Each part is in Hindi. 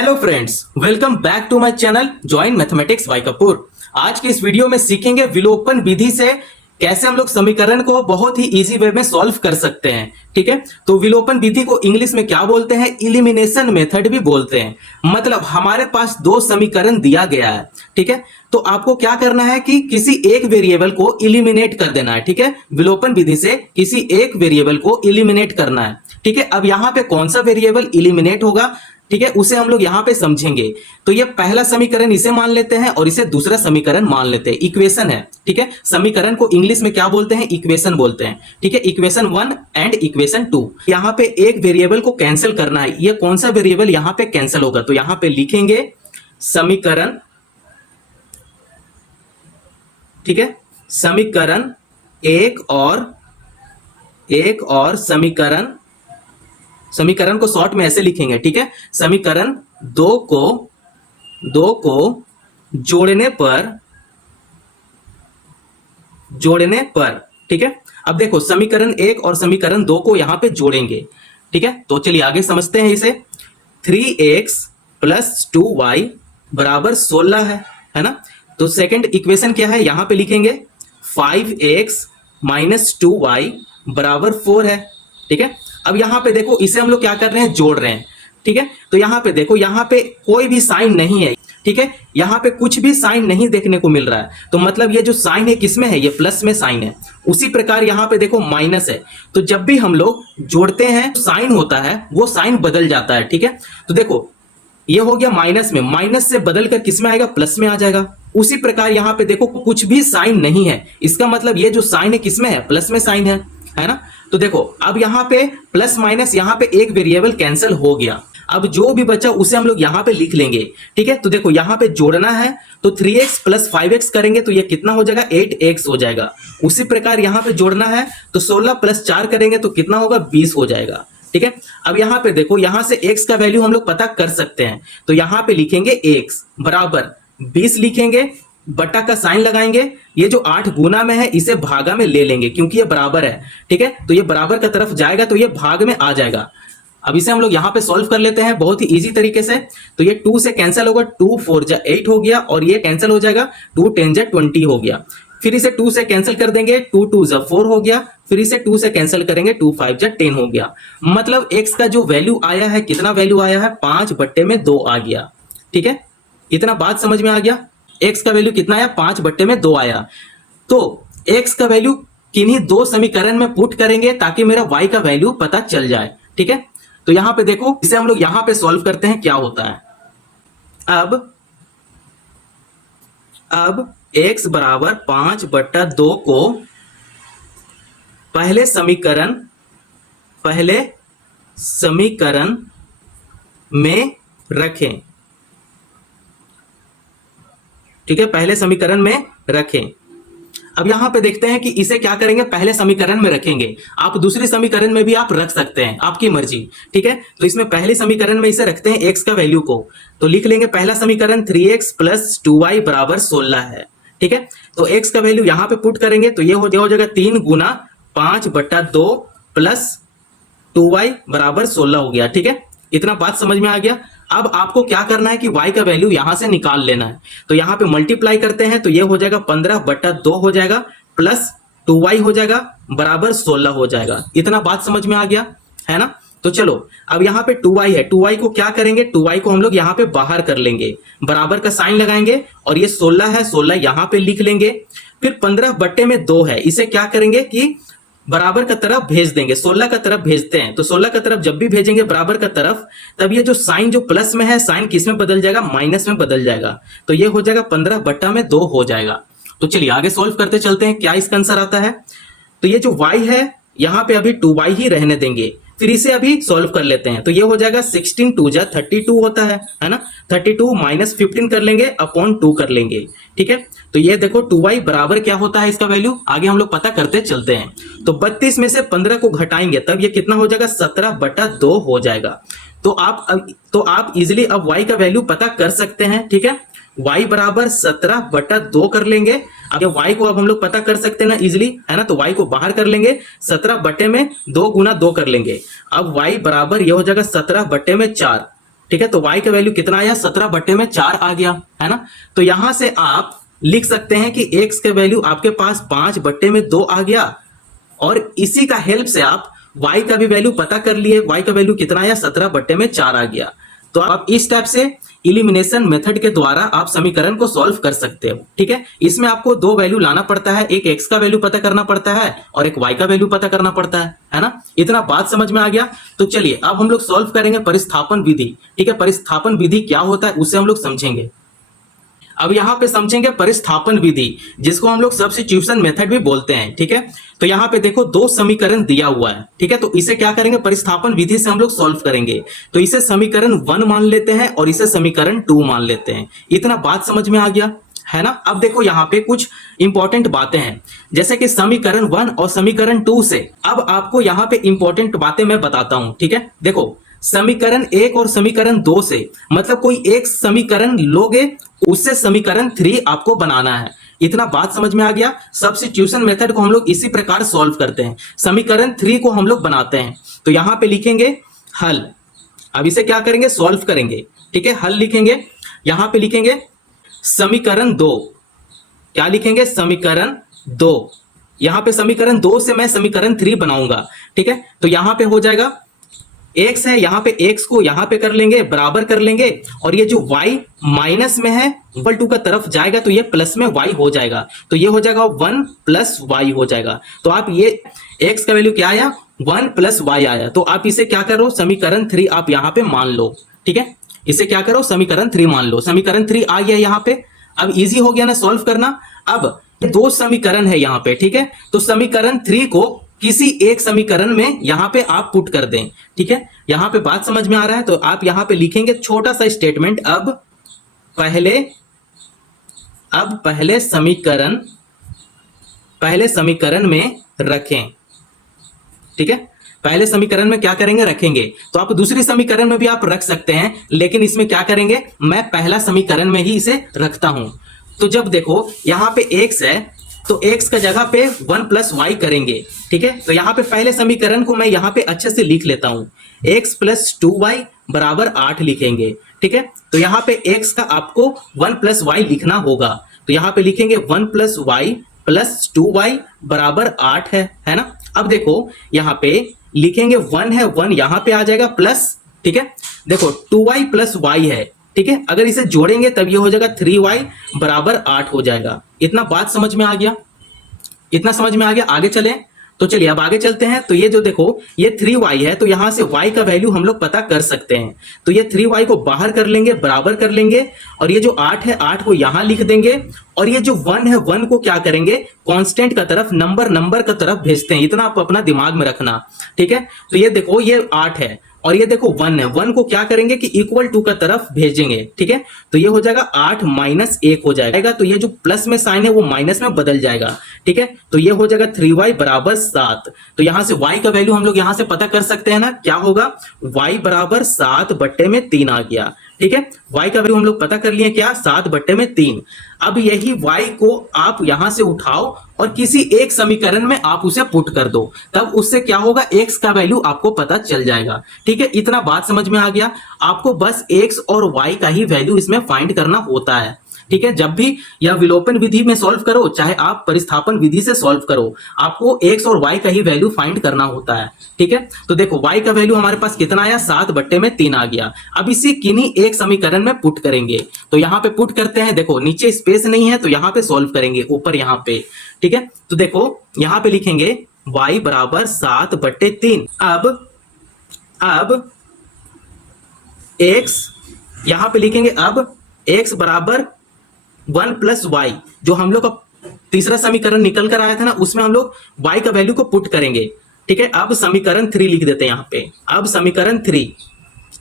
Hello friends, welcome back to my channel join mathematics by Kapoor. आज के इस वीडियो में सीखेंगे विलोपन विधि से कैसे हम लोग समीकरण को बहुत ही इजी वे में सॉल्व कर सकते हैं। ठीक है, तो विलोपन विधि को इंग्लिश में क्या बोलते हैं? इलिमिनेशन मेथड भी बोलते हैं। मतलब हमारे पास दो समीकरण दिया गया है, ठीक है, तो आपको क्या करना है कि किसी एक वेरिएबल को इलिमिनेट कर देना है। ठीक है, विलोपन विधि से किसी एक वेरिएबल को इलिमिनेट करना है। ठीक है, अब यहां पे कौन सा वेरिएबल इलिमिनेट होगा, ठीक है, उसे हम लोग यहां पे समझेंगे। तो ये पहला समीकरण इसे मान लेते हैं और इसे दूसरा समीकरण मान लेते हैं। इक्वेशन है, ठीक है, समीकरण को इंग्लिश में क्या बोलते हैं? इक्वेशन बोलते हैं। ठीक है, इक्वेशन 1 एंड इक्वेशन 2। यहां पे एक वेरिएबल को कैंसिल करना है। ये कौन सा वेरिएबल यहां पे कैंसिल होगा? तो यहां पे लिखेंगे समीकरण, ठीक है, समीकरण एक और समीकरण को शॉर्ट में ऐसे लिखेंगे। ठीक है, समीकरण दो को जोड़ने पर, ठीक है। अब देखो समीकरण एक और समीकरण दो को यहां पे जोड़ेंगे। ठीक है, तो चलिए आगे समझते हैं इसे। 3x प्लस 2y बराबर 16 है ना। तो सेकंड इक्वेशन क्या है? यहां पे लिखेंगे 5x माइनस 2y बराबर 4 है। ठीक है, अब यहां पे देखो इसे हम लोग क्या कर रहे हैं? जोड़ रहे हैं। ठीक है, तो यहां पे देखो, यहां पे कोई भी साइन नहीं है। ठीक है, यहां पे कुछ भी साइन नहीं देखने को मिल रहा है, तो मतलब ये जो साइन है किसमें है? ये प्लस में साइन है। उसी प्रकार यहां पे देखो माइनस है, तो जब भी हम लोग जोड़ते हैं साइन होता है वो साइन बदल जाता है। ठीक है, तो देखो ये हो गया माइनस में, माइनस से बदल कर किस में आएगा? प्लस में आ जाएगा। उसी प्रकार यहां पे देखो कुछ भी साइन नहीं है, इसका मतलब ये जो साइन है किसमें है? प्लस में साइन है ना। तो देखो अब यहां पे प्लस माइनस, यहां पे एक वेरिएबल कैंसिल हो गया। अब जो भी बचा उसे हम लोग यहां पे लिख लेंगे। ठीक है, तो देखो यहां पे जोड़ना है तो 3x प्लस 5x करेंगे तो ये कितना हो जाएगा? 8x हो जाएगा। उसी प्रकार यहां पे जोड़ना है तो 16 प्लस 4 करेंगे तो कितना होगा? 20 हो जाएगा। ठीक है, अब यहां पे देखो, यहां से x का वैल्यू हम लोग पता कर सकते हैं, तो यहां पे लिखेंगे x बराबर 20 लिखेंगे, बटा का साइन लगाएंगे। ये जो 8 गुना में है इसे भागा में ले लेंगे क्योंकि ये बराबर है। ठीक है, तो ये बराबर का तरफ जाएगा तो ये भाग में आ जाएगा। अब इसे हम लोग यहां पे सॉल्व कर लेते हैं बहुत ही इजी तरीके से। तो ये 2 से कैंसिल होगा, 2 4 जा 8 हो गया, और ये कैंसिल हो जाएगा, 2 10 जा 20 हो गया। फिर इसे 2 से कैंसिल कर देंगे, 2 2 जा 4 हो गया। फिर इसे 2 से कैंसिल करेंगे, 2 5 जा 10 हो गया। मतलब x का जो वैल्यू आया है, कितना वैल्यू आया है? 5/2 आ गया। ठीक है, इतना बात समझ में आ गया। x का वैल्यू कितना आया? 5/2 आया। तो x का वैल्यू किन्हीं दो समीकरण में पुट करेंगे ताकि मेरा y का वैल्यू पता चल जाए। ठीक है, तो यहां पे देखो, इसे हम लोग यहां पे सॉल्व करते हैं, क्या होता है। अब x बराबर 5/2 को पहले समीकरण में रखें। ठीक है, पहले समीकरण में रखें। अब यहां पे देखते हैं कि इसे क्या करेंगे? पहले समीकरण में रखेंगे। आप दूसरे समीकरण में भी आप रख सकते हैं, आपकी मर्जी। ठीक है, तो इसमें पहले समीकरण में इसे रखते हैं x का वैल्यू को, तो लिख लेंगे पहला समीकरण 3x प्लस 2y बराबर 16 है। ठीक है, तो x का वैल्यू यहां पे पुट करेंगे तो ये हो जाएगा 3 गुना 5/2 प्लस 2y बराबर 16 हो गया। ठीक है, इतना बात समझ में आ गया। अब आपको क्या करना है कि y का वैल्यू यहां से निकाल लेना है। तो यहां पे मल्टीप्लाई करते हैं तो ये हो जाएगा 15/2 हो जाएगा, प्लस 2y हो जाएगा बराबर 16 हो जाएगा। इतना बात समझ में आ गया है ना। तो चलो अब यहाँ पे 2y है, 2y को क्या करेंगे? 2y को हम लोग यहाँ पे बाहर कर लेंगे, बराबर का साइन लगाएंगे, और ये 16 है, 16 यहाँ पे लिख लेंगे। फिर 15/2 है, इसे क्या करेंगे कि बराबर का तरफ भेज देंगे, 16 का तरफ भेजते हैं। तो 16 का तरफ जब भी भेजेंगे बराबर का तरफ, तब ये जो साइन जो प्लस में है, साइन किस में बदल जाएगा? माइनस में बदल जाएगा। तो ये हो जाएगा 15/2 हो जाएगा। तो चलिए आगे सॉल्व करते चलते हैं, क्या इसका आंसर आता है। तो ये जो y है यहां पे अभी 2y ही रहने देंगे, फिर इसे अभी सॉल्व कर लेते हैं। तो ये हो जाएगा 16 2 जा 32 होता है ना। 32 माइनस 15 कर लेंगे, अपॉन 2 कर लेंगे। ठीक है, तो ये देखो 2y बराबर क्या होता है, इसका वैल्यू आगे हम लोग पता करते चलते हैं। तो 32 में से 15 को घटाएंगे तब ये कितना हो जाएगा? 17/2 हो जाएगा। तो आप इजिली अब y का वैल्यू पता कर सकते हैं। ठीक है, y बराबर 17/2 कर लेंगे। अब y को अब हम लोग पता कर सकते हैं ना इजिली, है ना। तो y को बाहर कर लेंगे, 17/2 गुना 2 कर लेंगे। अब y बराबर ये हो जाएगा 17/4, ठीक है, तो y का वैल्यू कितना आया, 17/4 आ गया, है ना। तो यहां से आप लिख सकते हैं कि x का वैल्यू आपके पास 5/2 आ गया, और इसी का हेल्प से आप y का भी वैल्यू पता कर लिए। y का वैल्यू कितना आया, 17/4 आ गया। तो आप इस टाइप से इलिमिनेशन मेथड के द्वारा आप समीकरण को सॉल्व कर सकते हो, ठीक है। इसमें आपको दो वैल्यू लाना पड़ता है, एक x का वैल्यू पता करना पड़ता है और एक y का वैल्यू पता करना पड़ता है ना। इतना बात समझ में आ गया। तो चलिए अब हम लोग सॉल्व करेंगे परिस्थापन विधि, ठीक है। परिस्थापन विधि क्या होता है उसे हम लोग समझेंगे। अब यहां पे समझेंगे परिस्थापन विधि, जिसको हम लोग सब्स्टिट्यूशन मेथड भी बोलते हैं, ठीक है। तो यहां पे देखो दो समीकरण दिया हुआ है, ठीक है। तो इसे क्या करेंगे, परिस्थापन विधि से हम लोग सॉल्व करेंगे। तो इसे समीकरण 1 मान लेते हैं और इसे समीकरण 2 मान लेते हैं। इतना बात समझ में आ गया, है ना। अब देखो यहाँ पे कुछ इंपॉर्टेंट बातें हैं, जैसे कि समीकरण 1 और समीकरण 2 से अब आपको यहाँ पे इंपॉर्टेंट बातें मैं बताता हूं, ठीक है। देखो समीकरण 1 और समीकरण 2 से मतलब कोई एक समीकरण लोगे, उससे समीकरण 3 आपको बनाना है। इतना बात समझ में आ गया। सब्स्टिट्यूशन मेथड को हम लोग इसी प्रकार सॉल्व करते हैं। समीकरण 3 को हम लोग बनाते हैं, तो यहां पे लिखेंगे हल। अब इसे क्या करेंगे, सॉल्व करेंगे, ठीक है। हल लिखेंगे, यहां पे लिखेंगे समीकरण 2। क्या लिखेंगे, समीकरण 2। यहां पे समीकरण 2 से मैं समीकरण 3 बनाऊंगा, ठीक है। तो यहां पे हो जाएगा x है, यहां पे x को यहां पे कर लेंगे, बराबर कर लेंगे, और ये जो y माइनस में है इक्वल टू का तरफ जाएगा तो ये प्लस में y हो जाएगा। तो ये हो जाएगा 1 प्लस y हो जाएगा। तो आप ये x का वैल्यू क्या आया, 1 प्लस y आया। तो आप इसे क्या करो, समीकरण 3 आप यहां पे मान लो, ठीक है। इसे क्या करो, समीकरण 3 मान लो। समीकरण 3 आ गया यहां पे। अब इजी हो गया ना सॉल्व करना। अब दो समीकरण है यहां पे, ठीक है। तो समीकरण 3 को किसी एक समीकरण में यहां पे आप पुट कर दें, ठीक है। यहां पे बात समझ में आ रहा है। तो आप यहां पे लिखेंगे छोटा सा स्टेटमेंट, अब पहले समीकरण में रखें, ठीक है। पहले समीकरण में क्या करेंगे, रखेंगे। तो आप दूसरी समीकरण में भी आप रख सकते हैं, लेकिन इसमें क्या करेंगे, मैं पहला समीकरण में ही इसे रखता हूं। तो जब देखो यहां पे x है, तो x का जगह पे 1 प्लस y करेंगे, ठीक है। तो यहां पे पहले समीकरण को मैं यहां पे अच्छे से लिख लेता हूं, x प्लस 2y बराबर 8 लिखेंगे, ठीक है। तो यहां पे x का आपको 1 प्लस y लिखना होगा। तो यहां पे लिखेंगे 1 प्लस y प्लस 2y बराबर 8 है ना। अब देखो यहां पे लिखेंगे 1 है, 1 यहां पे आ जाएगा प्लस, ठीक है। देखो 2y प्लस y है, ठीक है। अगर इसे जोड़ेंगे तब ये हो जाएगा 3y बराबर 8 हो जाएगा। इतना बात समझ में आ गया, इतना समझ में आ गया। आगे चलें, तो चलिए अब आगे चलते हैं। तो ये जो देखो ये 3y है, तो यहां से y का वैल्यू हम लोग पता कर सकते हैं। तो ये 3y को बाहर कर लेंगे, बराबर कर लेंगे, और ये जो 8 है 8 को यहां लिख देंगे, और ये जो 1 है 1 को क्या करेंगे, कांस्टेंट का तरफ, नंबर का तरफ भेजते हैं। इतना आप अपना दिमाग में रखना, ठीक है। तो ये देखो ये 8 है और ये देखो 1 है, 1 को क्या करेंगे कि इक्वल टू का तरफ भेजेंगे, ठीक है। तो ये हो जाएगा 8 माइनस 1 हो जाएगा। तो ये जो प्लस में साइन है वो माइनस में बदल जाएगा, ठीक है। तो ये हो जाएगा 3y बराबर 7। तो यहां से y का वैल्यू हम लोग यहां से पता कर सकते हैं ना, क्या होगा, y बराबर 7/3 आ गया, ठीक है। y का वैल्यू हम लोग पता कर लिए, क्या, 7/3। अब यही y को आप यहां से उठाओ और किसी एक समीकरण में आप उसे पुट कर दो, तब उससे क्या होगा, x का वैल्यू आपको पता चल जाएगा, ठीक है। इतना बात समझ में आ गया। आपको बस x और y का ही वैल्यू इसमें फाइंड करना होता है, ठीक है। जब भी यह विलोपन विधि में सॉल्व करो, चाहे आप परिस्थापन विधि से सॉल्व करो, आपको x और y का ही वैल्यू फाइंड करना होता है, ठीक है। तो देखो y का वैल्यू हमारे पास कितना आया, 7/3 आ गया। अब इसी किन्हीं एक समीकरण में पुट करेंगे। तो यहां पे पुट करते हैं, देखो नीचे स्पेस नहीं है तो यहां पे सॉल्व करेंगे, ऊपर यहां पे, ठीक है। तो देखो यहां पे लिखेंगे y बराबर 7/3। अब x यहां पे लिखेंगे, अब x बराबर 1 प्लस वाई, जो हम लोग का तीसरा समीकरण निकल कर आया था ना, उसमें हम लोग y का वैल्यू को पुट करेंगे, ठीक है। अब समीकरण 3 लिख देते हैं यहां पे, अब समीकरण 3,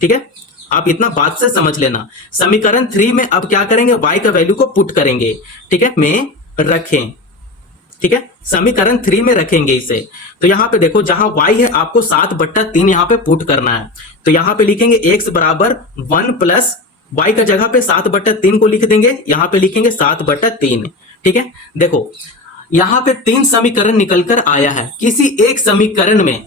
ठीक है। आप इतना बात से समझ लेना। समीकरण 3 में अब क्या करेंगे, y का वैल्यू को पुट करेंगे, ठीक है, में रखें, ठीक है। समीकरण 3 में रखेंगे इसे। तो यहां पे देखो जहां y है आपको 7/3 यहां पे पुट करना है। तो यहां पे लिखेंगे x बराबर 1 प्लस y का जगह पे 7/3 को लिख देंगे, यहां पे लिखेंगे 7/3, ठीक है। देखो यहां पे 3 समीकरण निकल कर आया है किसी एक समीकरण में,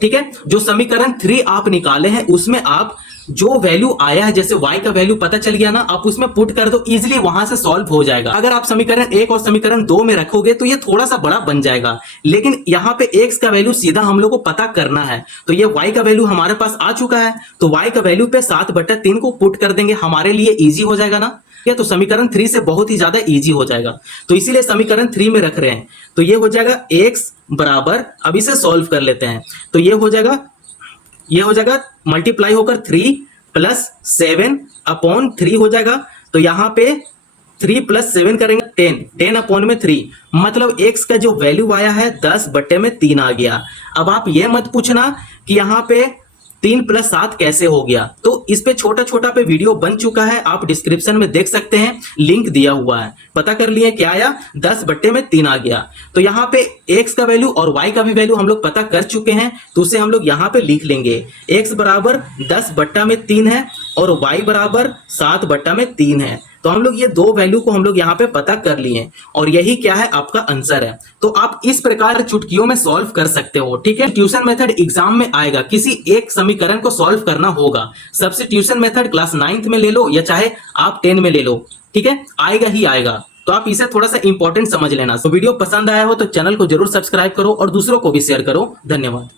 ठीक है। जो समीकरण 3 आप निकाले हैं उसमें आप जो वैल्यू आया है, जैसे y का वैल्यू पता चल गया ना, आप उसमें पुट कर दो, इजिली वहां से सॉल्व हो जाएगा। अगर आप समीकरण 1 और समीकरण 2 में रखोगे तो ये थोड़ा सा बड़ा बन जाएगा, लेकिन यहाँ पे x का वैल्यू सीधा हम लोग को पता करना है, तो ये y का वैल्यू हमारे पास आ चुका है, तो y का वैल्यू पे 7/3 को पुट कर देंगे, हमारे लिए इजी हो जाएगा ना। ये तो समीकरण 3 से बहुत ही ज्यादा इजी हो जाएगा, तो इसीलिए समीकरण 3 में रख रहे हैं। तो ये हो जाएगा x बराबर, अब इसे सॉल्व कर लेते हैं, तो ये हो जाएगा मल्टीप्लाई होकर 3 + 7/3 हो जाएगा। तो यहां पे 3 + 7 करेंगे 10/3, मतलब x का जो वैल्यू आया है 10/3 आ गया। अब आप ये मत पूछना कि यहाँ पे 3 + 7 कैसे हो गया, तो इस पे छोटा छोटा पे वीडियो बन चुका है, आप डिस्क्रिप्शन में देख सकते हैं, लिंक दिया हुआ है, पता कर लिए क्या आया, 10/3 आ गया। तो यहाँ पे x का वैल्यू और y का भी वैल्यू हम लोग पता कर चुके हैं, तो उसे हम लोग यहाँ पे लिख लेंगे, x बराबर 10/3 है और y बराबर 7/3 है। तो हम लोग ये दो वैल्यू को हम लोग यहाँ पे पता कर लिए, और यही क्या है, आपका आंसर है। तो आप इस प्रकार चुटकियों में सॉल्व कर सकते हो, ठीक है। ट्यूशन मेथड एग्जाम में आएगा, किसी एक समीकरण को सॉल्व करना होगा, सब्स्टिट्यूशन मेथड क्लास 9th में ले लो या चाहे आप 10 में ले लो, ठीक है, आएगा ही आएगा। तो आप इसे थोड़ा सा इंपॉर्टेंट समझ लेना। तो वीडियो पसंद आया हो तो चैनल को जरूर सब्सक्राइब करो और दूसरों को भी शेयर करो। धन्यवाद।